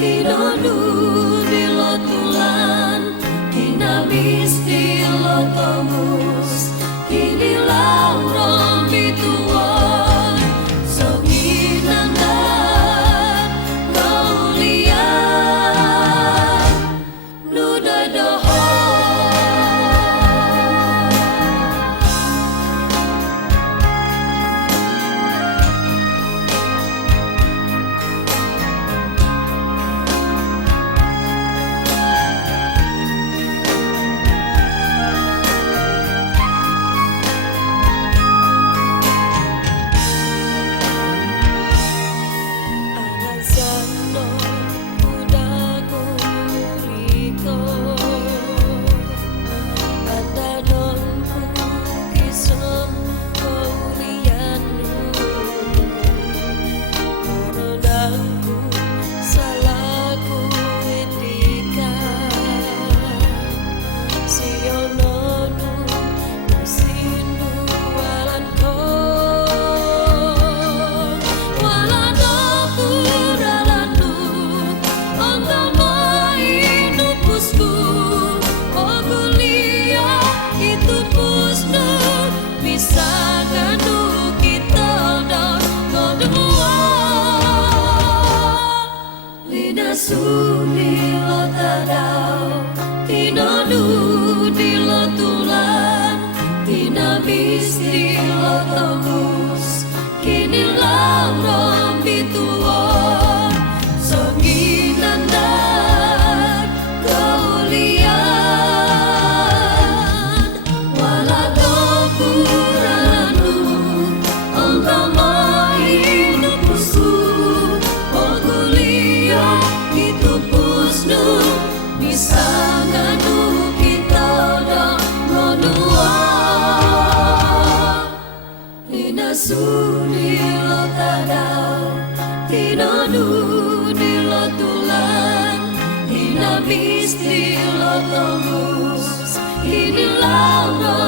Tinodu di lotulan, dinamis di lotomus, kini laurom bituan, songinanda kaulian, nudadoho. Suni lo tadau, tinodu di lo tulan, tinamis di lo tomus, kini laurom bituan, songinanda kaulian, walado puranu, ongkama hidupusu, ogulia itu pusnu bisa nganu kita dah ngodua lina suni lo tadau tinodu di lo tulan dinamis di lo tomus ini laura